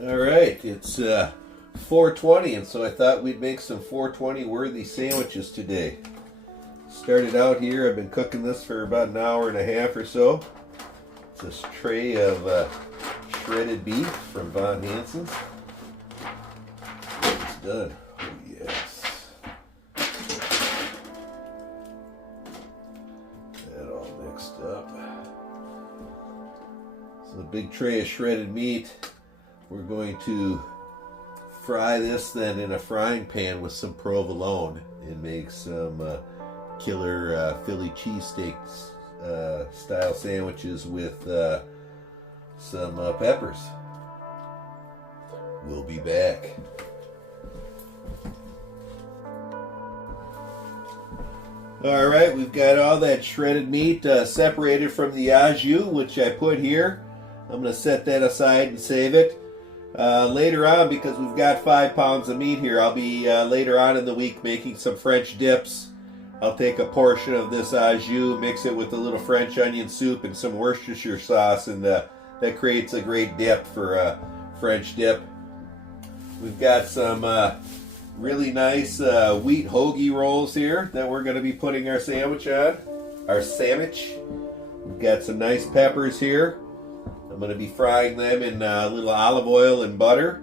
Alright, it's 4:20, and so I thought we'd make some 4:20 worthy sandwiches today. Started out here, I've been cooking this for about an hour and a half or so. It's this tray of shredded beef from Von Hansen's. It's done. Oh yes. That all mixed up. So the big tray of shredded meat. We're going to fry this then in a frying pan with some provolone and make some killer Philly cheesesteak style sandwiches with some peppers. We'll be back. Alright, we've got all that shredded meat separated from the au jus, which I put here. I'm going to set that aside and save it. Later on, because we've got 5 pounds of meat here, I'll be later on in the week making some French dips. I'll take a portion of this au jus, mix it with a little French onion soup and some Worcestershire sauce, and that creates a great dip for French dip. We've got some really nice wheat hoagie rolls here that we're going to be putting our sandwich on, our sandwich. We've got some nice peppers here. I'm going to be frying them in a little olive oil and butter,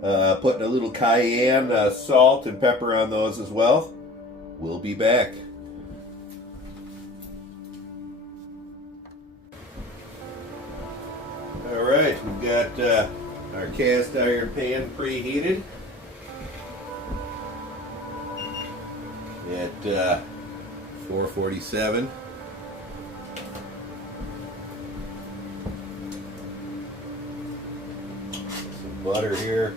putting a little cayenne, salt, and pepper on those as well. We'll be back. Alright, we've got our cast iron pan preheated at 447. Butter here.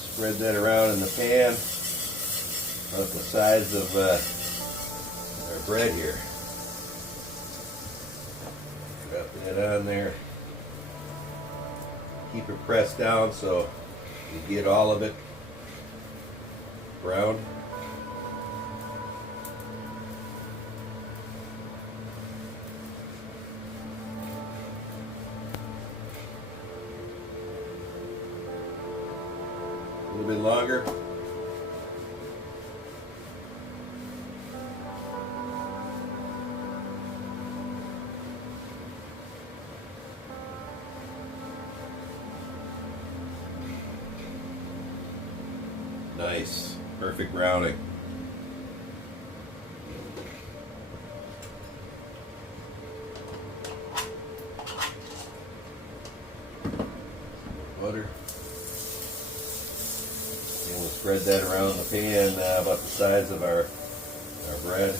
Spread that around in the pan about the size of our bread here. Drop that on there. Keep it pressed down so you get all of it brown. A little bit longer. Nice, perfect browning. Butter. Spread that around the pan about the size of our bread.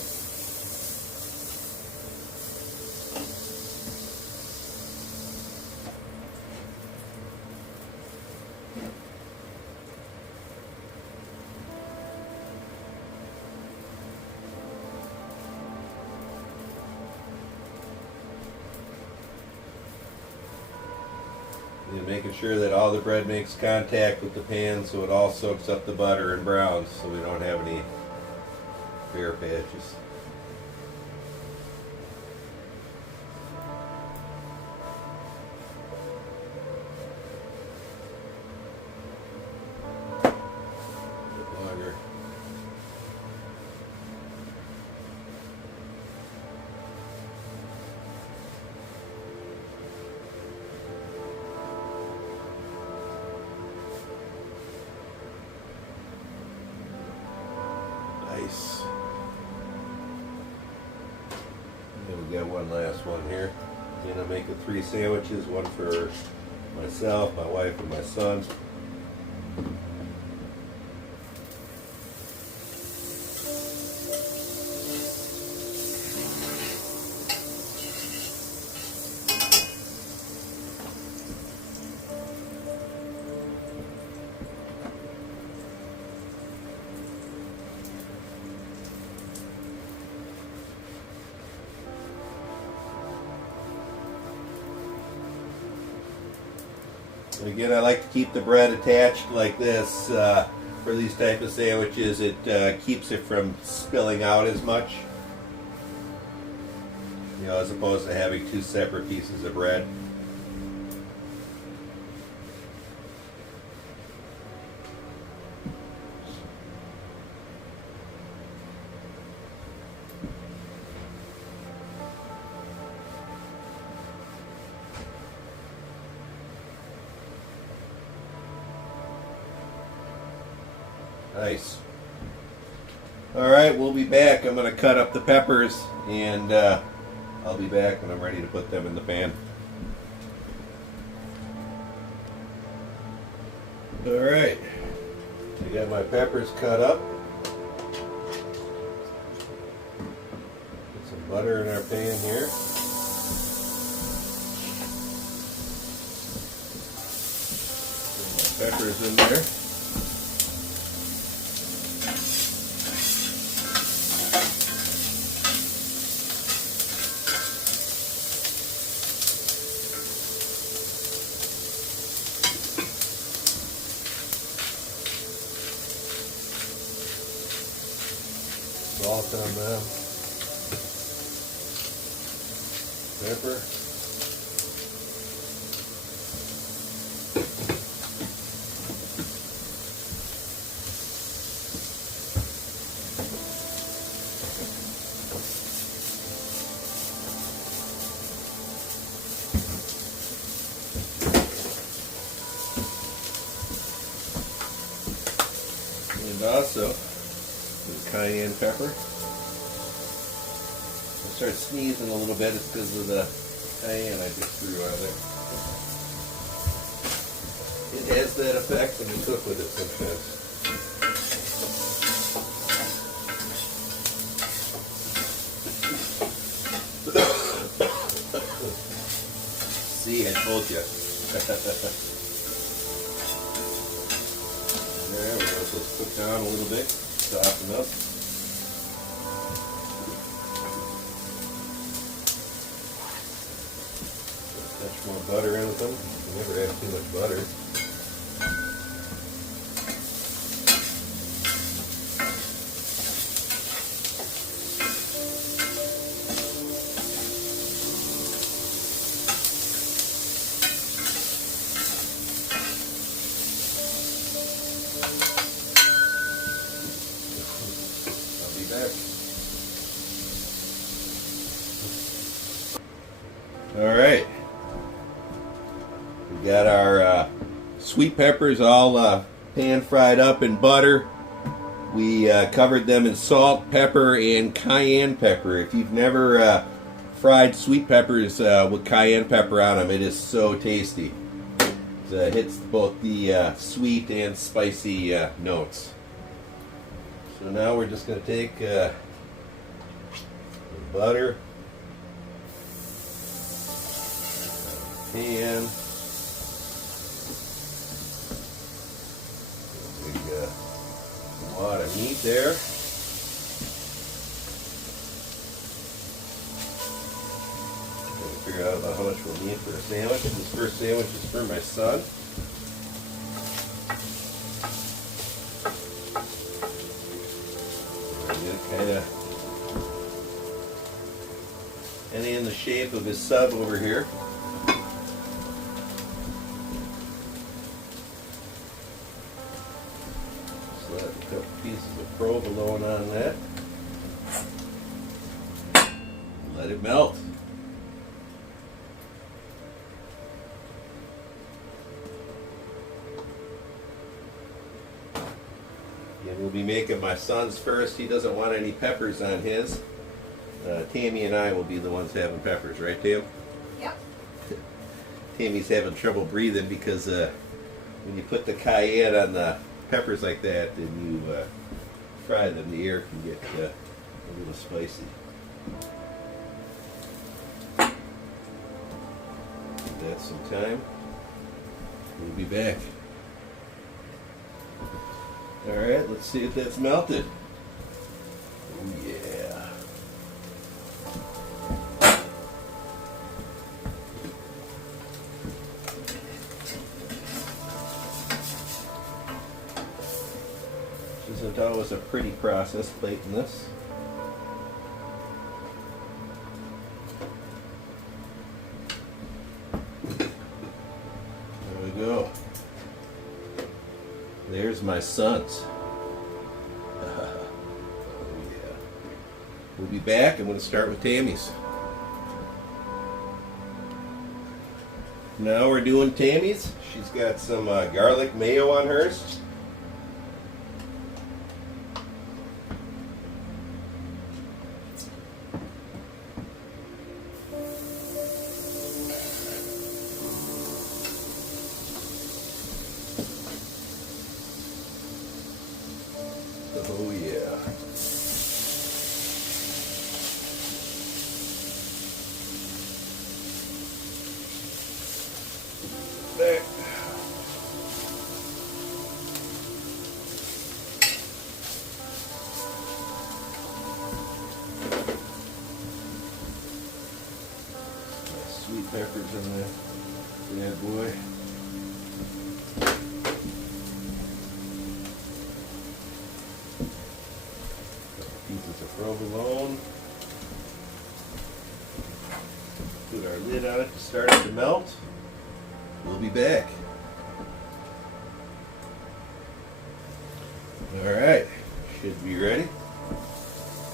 And making sure that all the bread makes contact with the pan so it all soaks up the butter and browns so we don't have any bare patches. A bit longer. Nice. And we got one last one here. And I'm making 3 sandwiches, one for myself, my wife, and my son. And again, I like to keep the bread attached like this for these type of sandwiches. It keeps it from spilling out as much. You know, as opposed to having two separate pieces of bread. Nice. Alright, we'll be back. I'm going to cut up the peppers and I'll be back when I'm ready to put them in the pan. Alright, I got my peppers cut up. Put some butter in our pan here. Put my peppers in there. Salt on them, pepper, and also cayenne pepper. I start sneezing a little bit, it's because of the cayenne I just threw out there. It has that effect when you cook with it sometimes. See, I told you. There, we're going to cook down a little bit, soften up. Touch more butter in with them. You never have too much butter. I'll be back. All right. We got our sweet peppers all pan fried up in butter. We covered them in salt, pepper, and cayenne pepper. If you've never fried sweet peppers with cayenne pepper on them, it is so tasty. It hits both the sweet and spicy notes. So now we're just going to take the butter, pan, a lot of meat there. Trying to figure out about how much we'll need for a sandwich. This first sandwich is for my son. Kind of in the shape of his sub over here. Slap a couple pieces of provolone on that. Let it melt. And we'll be making my son's first. He doesn't want any peppers on his. Tammy and I will be the ones having peppers, right, Tam? Yep. Tammy's having trouble breathing because when you put the cayenne on the peppers like that and you fry them, the air can get a little spicy. Give that some time. We'll be back. Alright, let's see if that's melted. Oh yeah. Isn't always a pretty process plating this. my sons. Oh, yeah. We'll be back. I'm going to start with Tammy's. Now we're doing Tammy's. She's got some garlic mayo on hers. Oh yeah. There. Sweet peppers in there. Bad boy. Pieces of provolone. Put our lid on it to start it to melt. We'll be back. Alright, should be ready.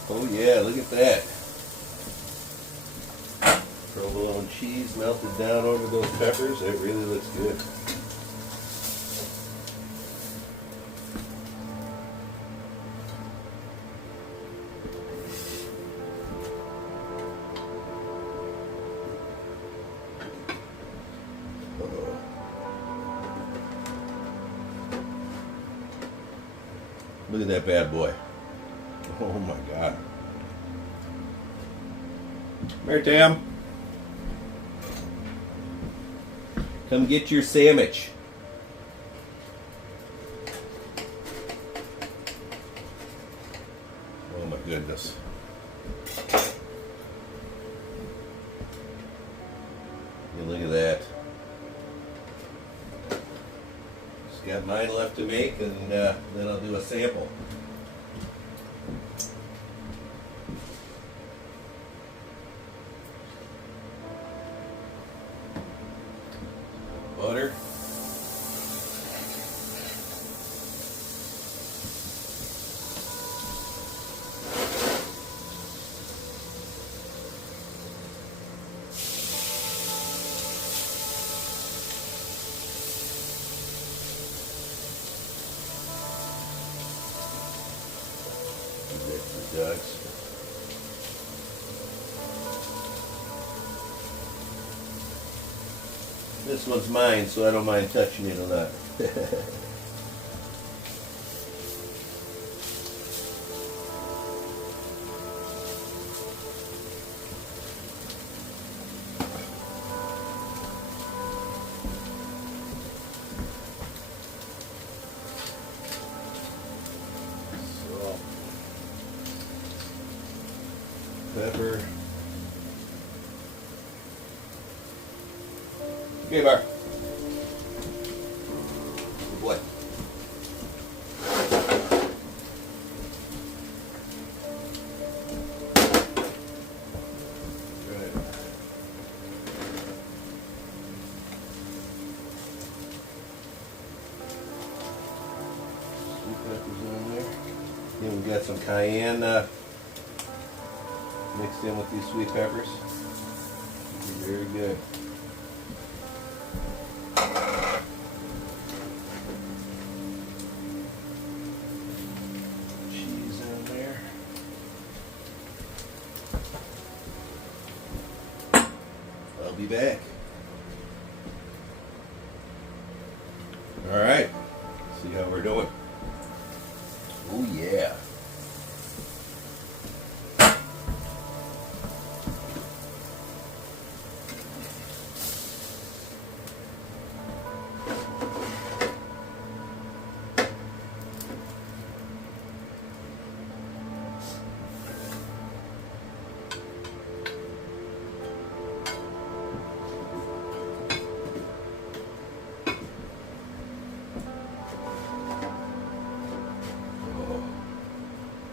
Oh yeah, look at that. Provolone cheese melted down over those peppers. That really looks good. Look at that bad boy. Oh my God. Come here, Tam. Come get your sandwich. Oh my goodness. Yeah, look at that. Just got mine left to make, and then I'll do a sample. Butter. Ducks. This one's mine, so I don't mind touching it a lot. Salt, pepper. Okay, Bar. Good boy. Right. Sweet peppers on there. Then we got some cayenne mixed in with these sweet peppers. Very good. I'll be back. All right, see how we're doing. Oh yeah.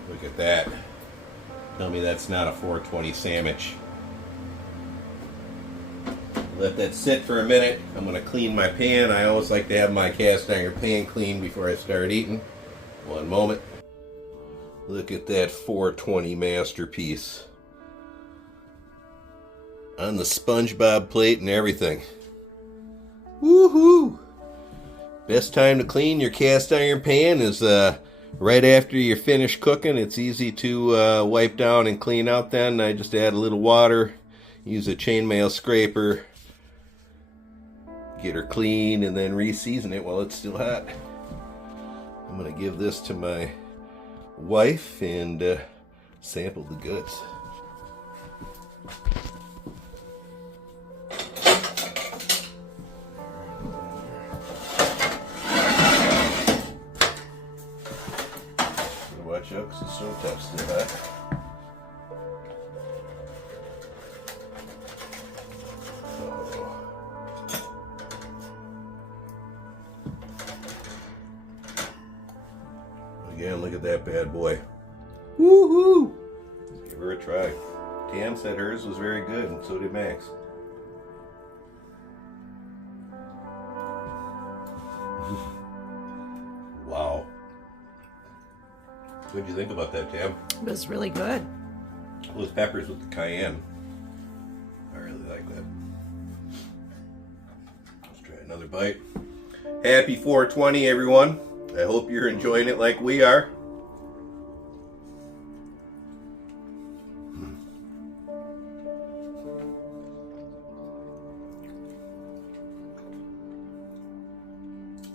Look at that. Tell me that's not a 420 sandwich. Let that sit for a minute. I'm going to clean my pan. I always like to have my cast iron pan clean before I start eating. One moment. Look at that 420 masterpiece. On the SpongeBob plate and everything. Woohoo! Best time to clean your cast iron pan is right after you're finished cooking. It's easy to wipe down and clean out then. I just add a little water, use a chainmail scraper, get her clean, and then re-season it while it's still hot. I'm going to give this to my wife and sample the goods. Watch out because the stove top's still hot. Again, look at that bad boy. Woohoo! Give her a try. Tam said hers was very good, and so did Max. Wow. What did you think about that, Tam? It was really good. Those peppers with the cayenne. I really like that. Let's try another bite. Happy 420, everyone. I hope you're enjoying it like we are.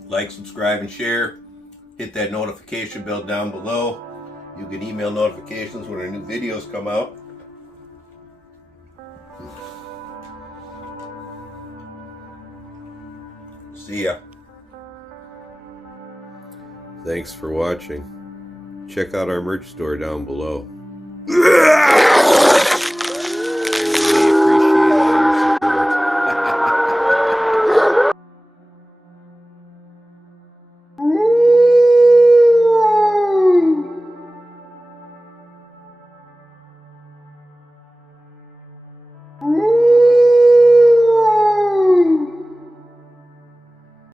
Like, subscribe, and share. Hit that notification bell down below. You get email notifications when our new videos come out. See ya. Thanks for watching. Check out our merch store down below.